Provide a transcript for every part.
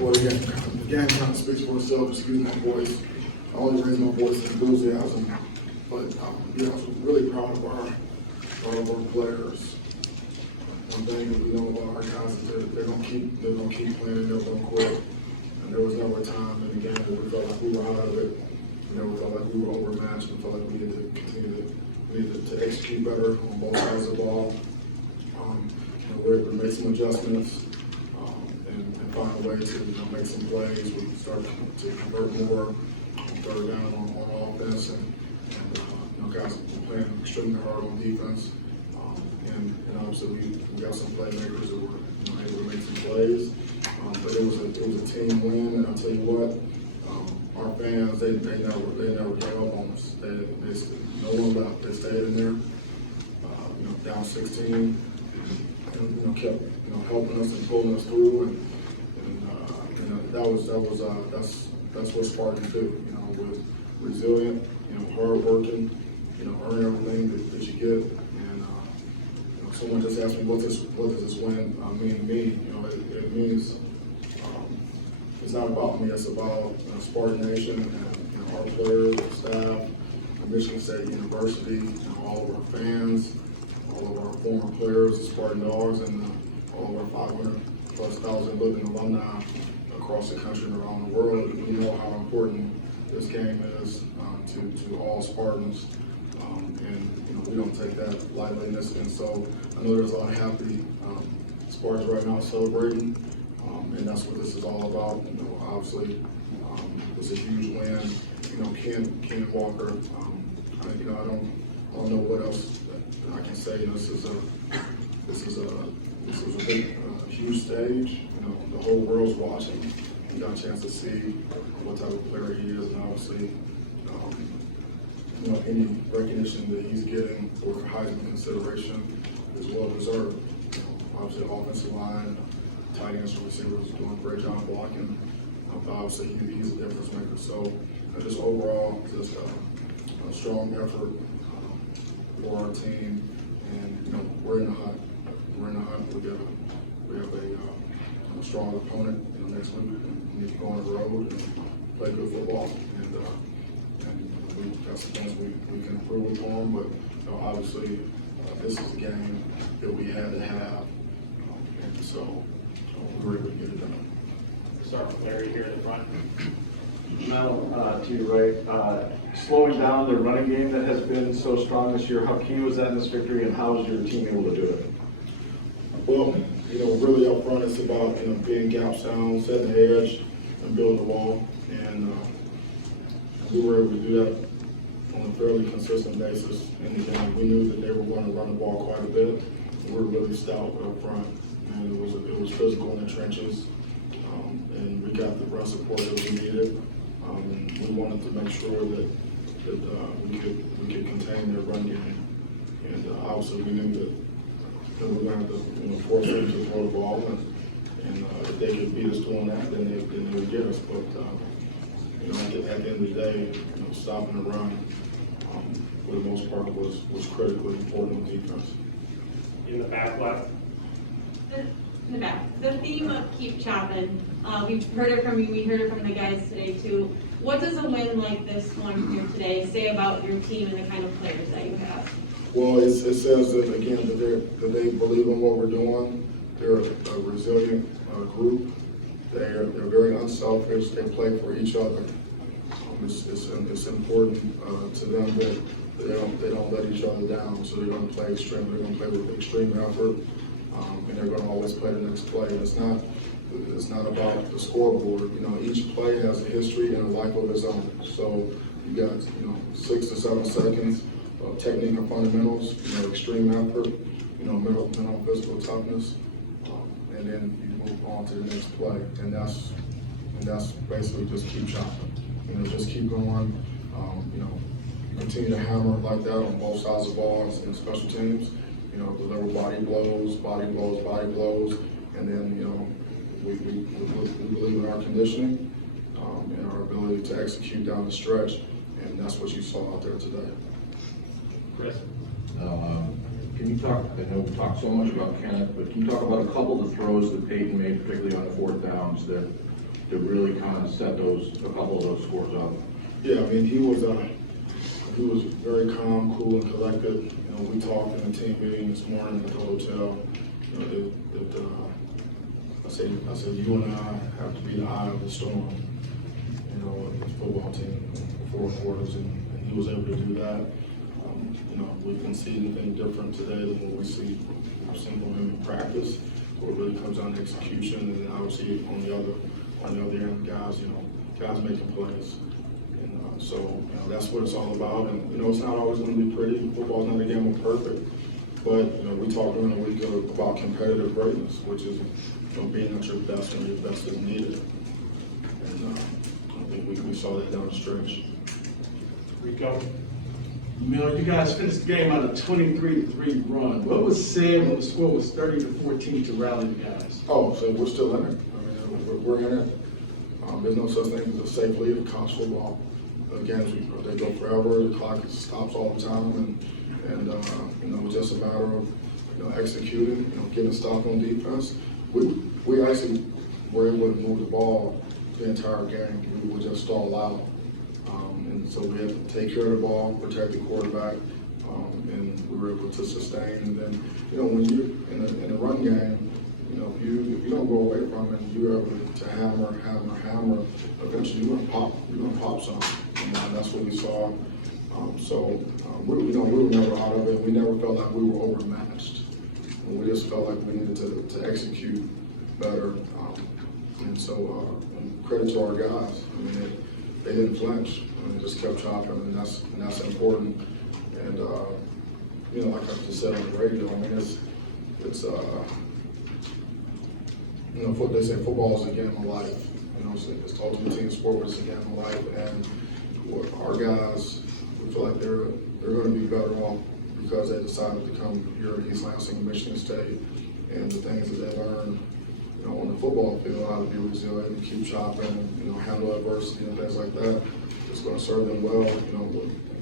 Well, again, the game kind of speaks for itself. Excuse my voice. I only raise my voice in enthusiasm, but yeah, I was really proud of our players. One thing that we know about our guys is they're gonna keep playing. They're gonna quit. And there was never a time in the game that we felt like we were out of it. We never felt like we were overmatched. We felt like we needed to continue to execute better on both sides of the ball. We made some adjustments and find a way to make some plays. We started to convert more on third down on offense, and guys were playing extremely hard on defense. And obviously we got some playmakers that were able to make some plays. But it was a team win, and I'll tell you what, our fans they never gave up on us. No one left. They stayed in there. Down 16. And kept helping us and pulling us through, and that's what Spartans do. With resilient, hard working, earn everything that you get. And someone just asked me what does this win mean to me? It means it's not about me. It's about Spartan Nation and our players, our staff, Michigan State University, all of our fans, all of our former players, the Spartan Dogs, and all of our 500,000+ living alumni across the country and around the world. We know how important this game is to all Spartans, and we don't take that lightly. And so I know there's a lot of happy Spartans right now celebrating, and that's what this is all about. Obviously, it's a huge win. Ken Walker. I don't know what else I can say. This is a big, huge stage. The whole world's watching. You got a chance to see what type of player he is, and obviously, any recognition that he's getting for Heisman consideration is well deserved. Obviously, offensive line, tight ends, and receivers doing a great job blocking. But obviously, he's a difference maker. So, just overall, just a strong effort for our team, and we're in the hunt. We have a strong opponent next week. We need to go on the road and play good football, and we've got some things we can improve upon. But obviously, this is a game that we had to have, and so we're able to get it done. Start with Larry here in the front. Mel, to your right, slowing down the running game that has been so strong this year, how key was that in this victory, and how is your team able to do it? Well, really up front, it's about being gap sound, setting the edge, and building the wall. And we were able to do that on a fairly consistent basis. And we knew that they were going to run the ball quite a bit. We were really stout up front, and it was physical in the trenches. And we got the run support that we needed. And we wanted to make sure that we could contain their run game. And obviously, we knew that we were going to have to force them to throw the ball, and if they could beat us doing that, then they would get us. But at the end of the day, stopping the run for the most part was critically important on defense. In the back left. In the back. The theme of keep chopping. We've heard it from you. We heard it from the guys today too. What does a win like this one here today say about your team and the kind of players that you have? Well, it says that again that they believe in what we're doing. They're a resilient group. They're very unselfish. They play for each other. It's important to them that they don't let each other down. So they're going to play extreme. They're going to play with extreme effort, and they're going to always play the next play. And it's not about the scoreboard. Each play has a history and a life of its own. So you got 6 to 7 seconds. Technique and fundamentals, extreme effort, mental physical toughness, and then you move on to the next play, and that's basically just keep chopping, just keep going, you continue to hammer like that on both sides of the ball and special teams, deliver body blows, and then we believe in our conditioning and our ability to execute down the stretch, and that's what you saw out there today. Chris. Can you talk, I know we talked so much about Kenneth, but can you talk about a couple of the throws that Peyton made, particularly on the 4th downs, that to really kind of set a couple of those scores up? Yeah, I mean, he was very calm, cool, and collected. You know, we talked in the team meeting this morning at the hotel. You know, I said, you and I have to be the eye of the storm. You know, with the football team for 4 quarters, and he was able to do that. You know, we can see anything different today than what we've seen from him in practice. So it really comes down to execution, and then obviously on the other end, guys making plays. And so you know, that's what it's all about. And you know, it's not always going to be pretty. Football's not a game of perfect. But you know, we talked during the week about competitive greatness, which is being at your best when your best is needed. And I think we saw that down the stretch. Rico? Mel, you guys finished the game on a 23-3 run. What was said when the score was 30-14 to rally the guys? Oh, so we're still in it. I mean, we're in it. There's no such thing as a safe lead in college football. Games, they go forever. The clock stops all the time, and you know, it's just a matter of executing, getting a stop on defense. We actually were able to move the ball the entire game. We would just stall out. And so we had to take care of the ball, protect the quarterback, and we were able to sustain. And then, when you in a run game, if you don't go away from it, you're able to hammer. Eventually, you're gonna pop something. And that's what we saw. We were never out of it. We never felt like we were overmatched. We just felt like we needed to execute better. And so, credit to our guys. I mean, they didn't flinch. They just kept chopping, and that's important. And like I just said on the radio, I mean, it's they say football is a game of life. It's the ultimate team sport, but it's a game of life. And our guys, we feel like they're going to be better off because they decided to come here to East Lansing and Michigan State, and the things that they learned, on the football field, how to be resilient and keep chopping, and handle adversity and things like that. It's going to serve them well,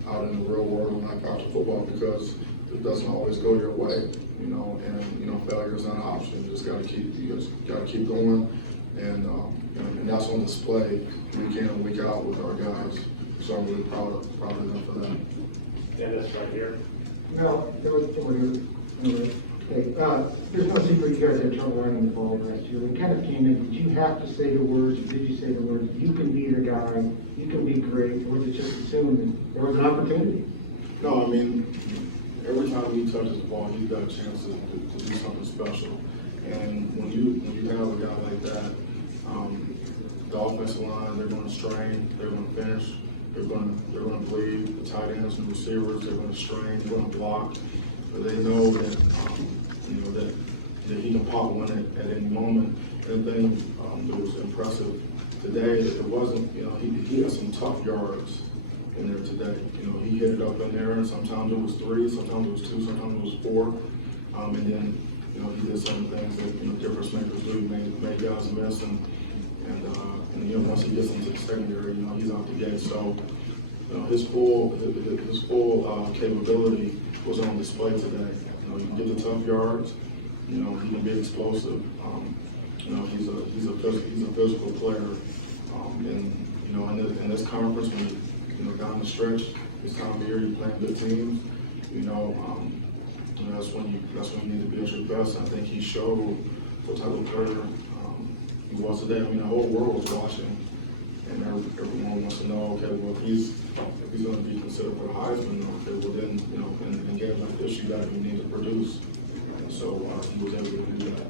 out in the real world and like college football, because it doesn't always go your way, and failure is not an option. You just got to keep going, and that's on display week in and week out with our guys. So I'm really proud of them for that. Dennis, right here. No, there was okay. There's no secret you guys had trouble running the ball last year. We kind of came in, did you have to say the words, or did you say the words, you can be the guy, you can be great, or was it just assumed that there was an opportunity? No, I mean, every time he touches the ball, he's got a chance to do something special. And when you have a guy like that, the offensive line, they're going to strain, they're going to finish, they're going to bleed. The tight ends and receivers, they're going to strain, they're going to block. But they know that that he can pop one at any moment. And the thing that was impressive today, it wasn't, he had some tough yards in there today. He hit it up in there, and sometimes it was 3, sometimes it was 2, sometimes it was 4. And then, he did some things that difference makers do. He made guys miss, and once he gets into the secondary, he's out the gate. So, his full capability was on display today. He can get the tough yards. He can be explosive. He's a physical player. In this conference, when down the stretch, this time of year, you're playing good teams. That's when you need to be at your best. I think he showed what type of player he was today. I mean, the whole world was watching, and everyone wants to know, okay, well, if he's going to be considered for the Heisman, okay, well then, in games like this, you need to produce. And so he was able to do that.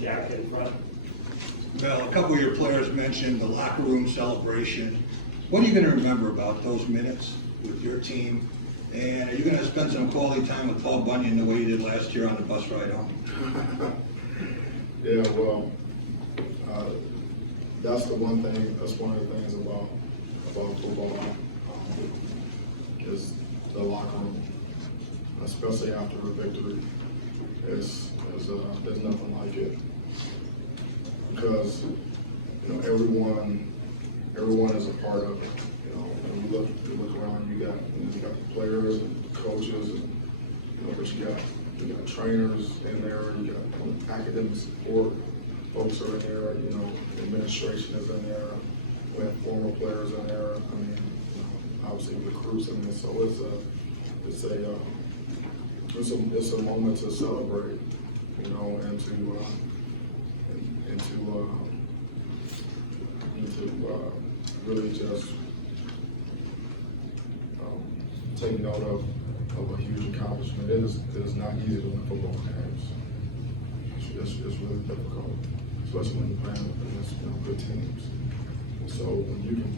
Jack in front. Well, a couple of your players mentioned the locker room celebration. What are you going to remember about those minutes with your team? And are you going to spend some quality time with Paul Bunyan the way you did last year on the bus ride home? Yeah, well, that's one of the things about football is the locker room, especially after a victory. There's nothing like it, because everyone is a part of it. When you look around, you got the players and coaches, and but you got trainers in there, you got academic support, folks are in there, you know, administration is in there, we have former players in there, I mean, you know, obviously recruits in there, so it's a moment to celebrate, you know, and to really just take note of a huge accomplishment. It is not easy to win football games. It's really difficult, especially when you're playing against, you know, good teams. So when you can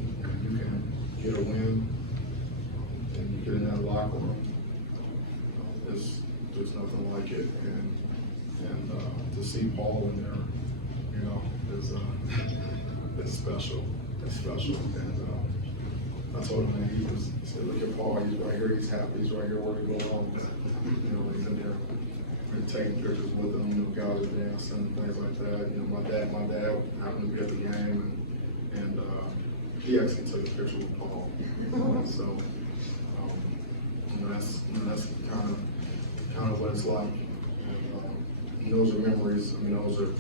get a win and you get in that locker room, there's nothing like it. And to see Paul in there, you know, it's special. It's special. And I told him, man, he said, look at Paul, he's right here, he's happy, he's right here where he belongs. You know, he's in there. We're taking pictures with him, you know, guys are dancing and things like that. You know, my dad happened to be at the game, and he actually took a picture with Paul. So, that's kind of what it's like. And those are memories. I mean, those are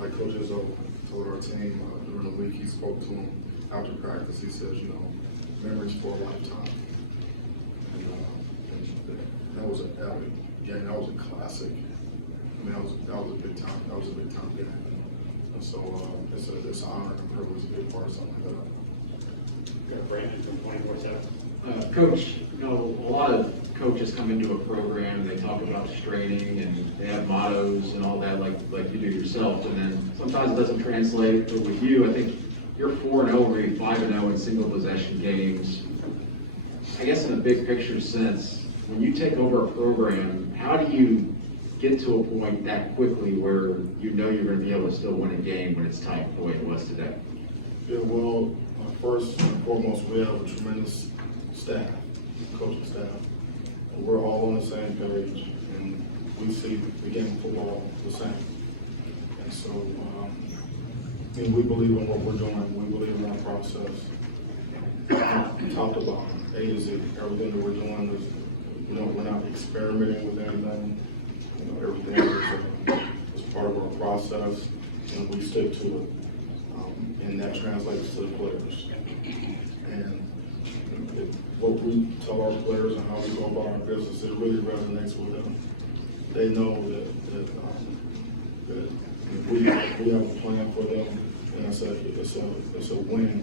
like Coach Izzo told our team during the week. He spoke to them after practice. He says, you know, memories for a lifetime. And that was a classic. I mean, that was a big time. That was a big time game. And so it's an honor and a privilege to be a part of something like that. Got Brandon from 24/7. Coach, you know, a lot of coaches come into a program, they talk about straining and they have mottos and all that like you do yourself, and then sometimes it doesn't translate. But with you, I think you're 4-0, or maybe 5-0 in single possession games. I guess in a big picture sense, when you take over a program, how do you get to a point that quickly where you know you're going to be able to still win a game when it's tight the way it was today? Yeah, well, first and foremost, we have a tremendous staff, coaching staff. We're all on the same page, and we see the game of football the same. And so, and we believe in what we're doing. We believe in our process. Top to bottom, A to Z, everything that we're doing is, you know, we're not experimenting with anything. You know, everything is part of our process, and we stick to it. And that translates to the players. And what we tell our players and how we go about our business, it really resonates with them. They know that we have a plan for them, and it's a winning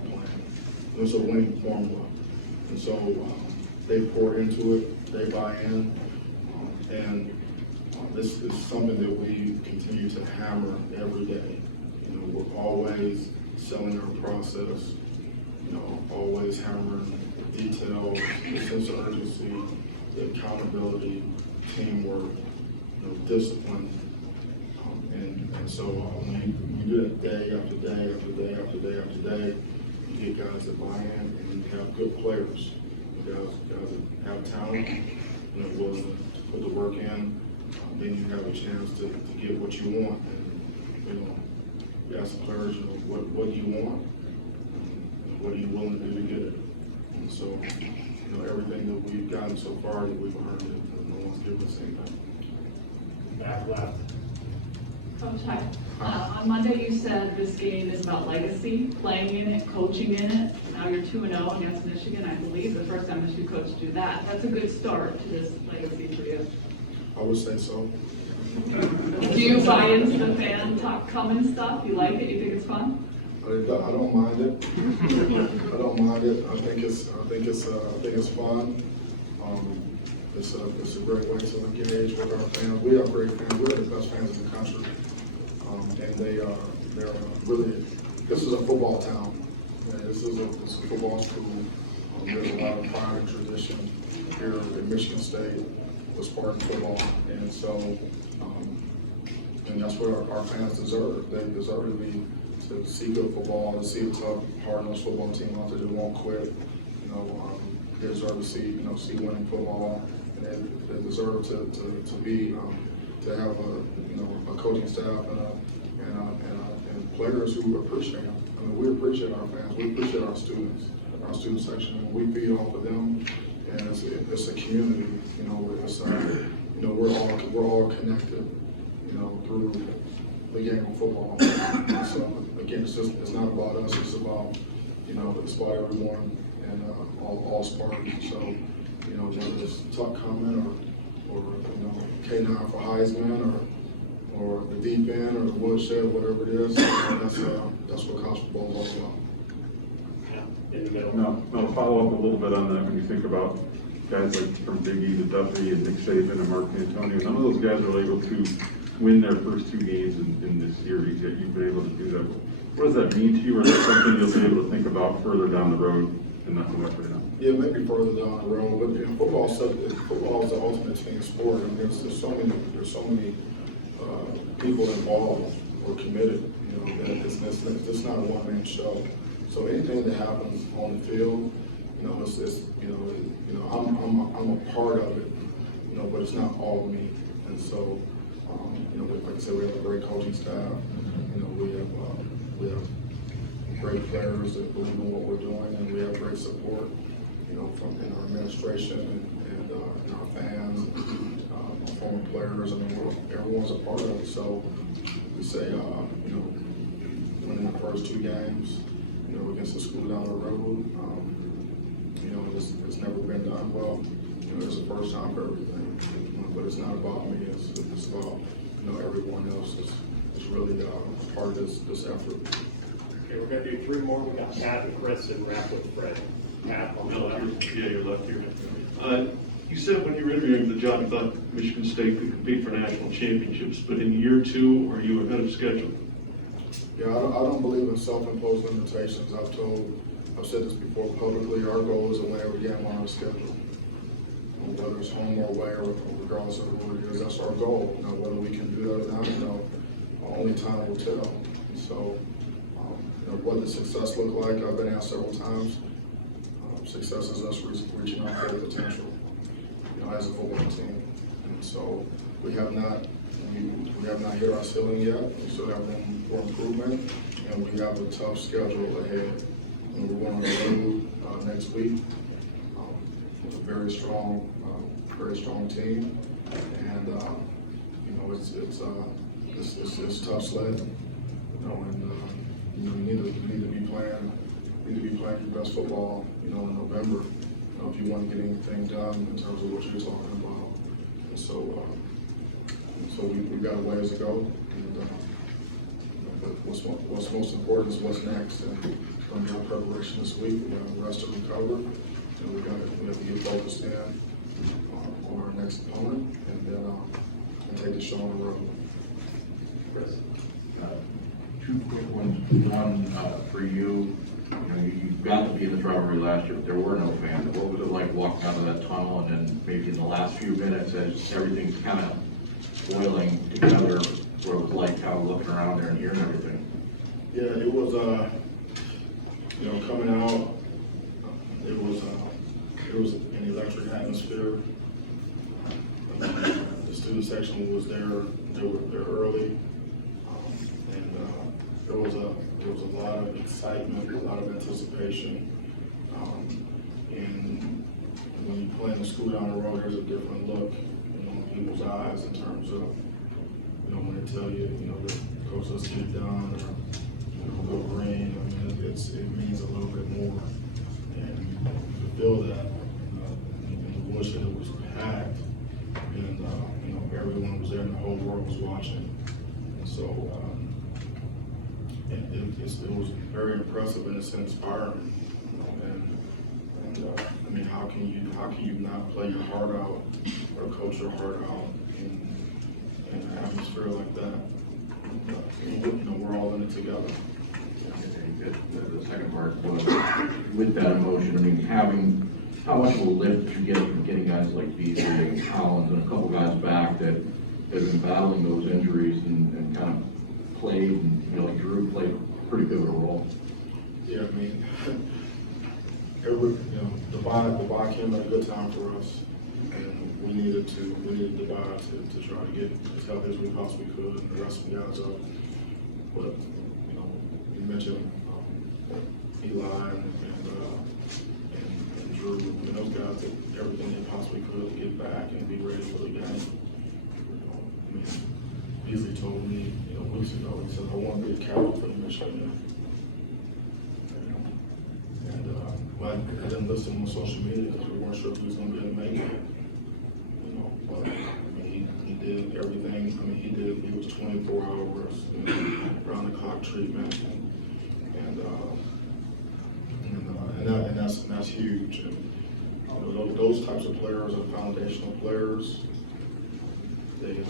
plan. It's a winning formula. And so they pour into it, they buy in, and this is something that we continue to hammer every day. You know, we're always selling our process, you know, always hammering the details, the sense of urgency, the accountability, teamwork, you know, discipline. And so when you do that day after day after day after day after day, you get guys that buy in, and you have good players, guys that have talent, you know, willing to put the work in. Then you have a chance to get what you want. And, you know, you ask the players, you know, what do you want? And what are you willing to do to get it? And so, you know, everything that we've gotten so far, that we've earned it. No one's given us anything. Back left. Coach, hi. On Monday, you said this game is about legacy, playing in it, coaching in it. Now you're 2-0 against Michigan, I believe, the first time Michigan coach do that. That's a good start to this legacy for you. I would say so. Do you buy into the fan talk coming stuff? You like it? You think it's fun? I don't mind it. I don't mind it. I think it's fun. It's a great way to engage with our fans. We have great fans. We're the best fans in the country, and they're really. This is a football town. This is a football school. There's a lot of pride and tradition here at Michigan State with Spartan football, and so and that's what our fans deserve. They deserve to see good football, to see a tough, hard-nosed football team out there that won't quit. You know, they deserve to see winning football. They deserve to have a coaching staff and players who appreciate them. I mean, we appreciate our fans, we appreciate our students, our student section, and we feed off of them. And it's a community. You know, we're all connected. You know, through big game of football. So again, it's not about us, it's about, it's about everyone and all parties. So, whether it's Tuck coming or K9 for Heisman or the deep end or the woodshed, whatever it is, that's what college football is all about. In the middle. Now, I'll follow up a little bit on that. When you think about guys like from Big E to Duffy and Nick Saban and Mark Antonio, none of those guys are able to win their first 2 games in this series, yet you've been able to do that. What does that mean to you, or is that something you'll be able to think about further down the road and not so much right now? Yeah, maybe further down the road, but football is the ultimate team sport. I mean, there's so many people involved or committed. That it's not a one-man show. So anything that happens on the field, I'm a part of it, but it's not all me. And so, like I said, we have a great coaching staff. We have great players that believe in what we're doing, and we have great support, from in our administration and our fans, our former players. I mean, everyone's a part of it. So we say, winning the first 2 games, against the school down the road, it's never been done well. There's a first time for everything, but it's not about me. It's about everyone else is really a part of this effort. Okay, we're gonna do 3 more. We got Pat and Chris and wrap with Fred. Pat, on the left. Yeah, you're left here. You said when you were interviewing for the job, you thought Michigan State could compete for national championships, but in year 2, are you ahead of schedule? Yeah, I don't believe in self-imposed limitations. I've said this before publicly. Our goal is to win every game on our schedule, whether it's home or away, or regardless of what it is. That's our goal. Now, whether we can do that or not, only time will tell. So, what does success look like? I've been asked several times. Success is us reaching our full potential, as a football team. And so we have not hit our ceiling yet. We still have room for improvement, and we have a tough schedule ahead. And we're going on the road next week with a very strong team, and it's tough sled. And you need to be playing your best football, in November, if you want to get anything done in terms of what you're talking about. And so we've got a ways to go. And but what's most important is what's next. And from our preparation this week, we got to rest and recover, and we have to get focused in on our next opponent, and then and take the show on the road. Chris. 2 quick ones. One for you. You got to be in the rivalry last year, but there were no fans. What was it like walking out of that tunnel, and then maybe in the last few minutes as everything's kind of boiling together, what it was like kind of looking around there and hearing everything? Yeah, it was, coming out, it was an electric atmosphere. The student section was there, they were there early, and there was a lot of excitement, a lot of anticipation, and when you play in the school down the road, there's a different look, in people's eyes in terms of, when they tell you, the coach, let's get it done, or go green. I mean, it means a little bit more, and to feel that, in the woodshed, it was packed, and everyone was there, and the whole world was watching, and so. It was very impressive and it's inspiring, and I mean, how can you not play your heart out or coach your heart out in an atmosphere like that? We're all in it together. The second part was, with that emotion, I mean, how much of a lift did you get from getting guys like Beasley and Collins and a couple guys back that have been battling those injuries and kind of played, and like Drew played a pretty pivotal role? Yeah, I mean, the bye came at a good time for us, and we needed the bye to try to get as healthy as we possibly could, and the rest of the guys up. But you mentioned Eli and Drew, and those guys did everything they possibly could to get back and be ready for the game. I mean, Beasley told me, weeks ago, for the Michigan. And well, I didn't listen on social media because we weren't sure if he was going to be able to make it. You know, but I mean, he did everything. I mean, he was 24 hours, you know, round the clock treatment, and that's huge. And you know, those types of players are foundational players. They you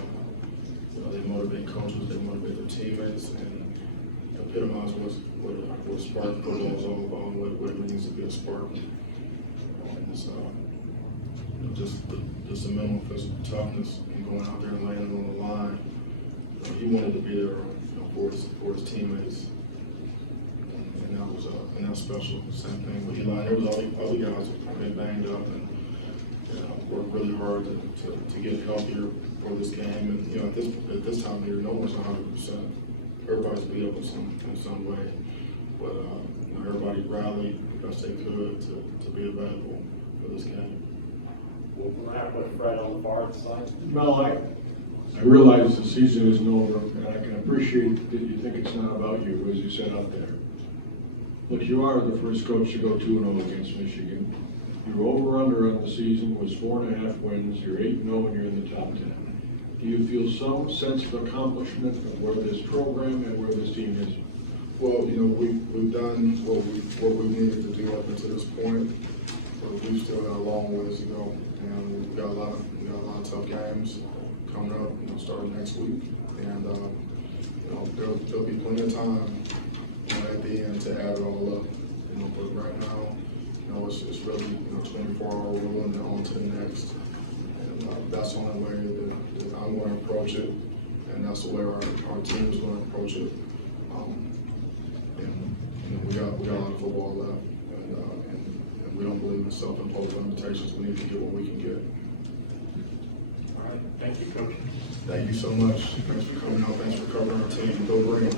know, they motivate coaches, they motivate their teammates, and epitomize what Spartan football is all about, what it means to be a Spartan. And it's just the mental physical toughness and going out there and laying it on the line. You know, he wanted to be there, you know, for his teammates, and that was special. Same thing with Eli. There was all the other guys that been banged up and worked really hard to get healthier for this game. And you know, at this time of year, no one's 100%. Everybody's beat up in some way, but you know, everybody rallied the best they could to be available for this game. We'll wrap with Fred on the far side. Mel, I realize the season isn't over, and I can appreciate that you think it's not about you, as you said out there. But you are the first coach to go 2-0 against Michigan. Your over-under on the season was 4.5 wins. You're 8-0 and you're in the top 10. Do you feel some sense of accomplishment of where this program and where this team is? Well, you know, we've done what we needed to do up until this point, but we've still got a long ways to go, and we've got a lot of tough games coming up, you know, starting next week, and you know, there'll be plenty of time, you know, at the end to add it all up, you know. But right now, you know, it's really, you know, 24-hour rule and then on to the next, and that's the only way that I'm going to approach it, and that's the way our team is going to approach it. And you know, we got a lot of football left, and we don't believe in self-imposed limitations. We need to get what we can get. All right, thank you, Coach. Thank you so much. Thanks for coming out. Thanks for covering our team. Go bring it.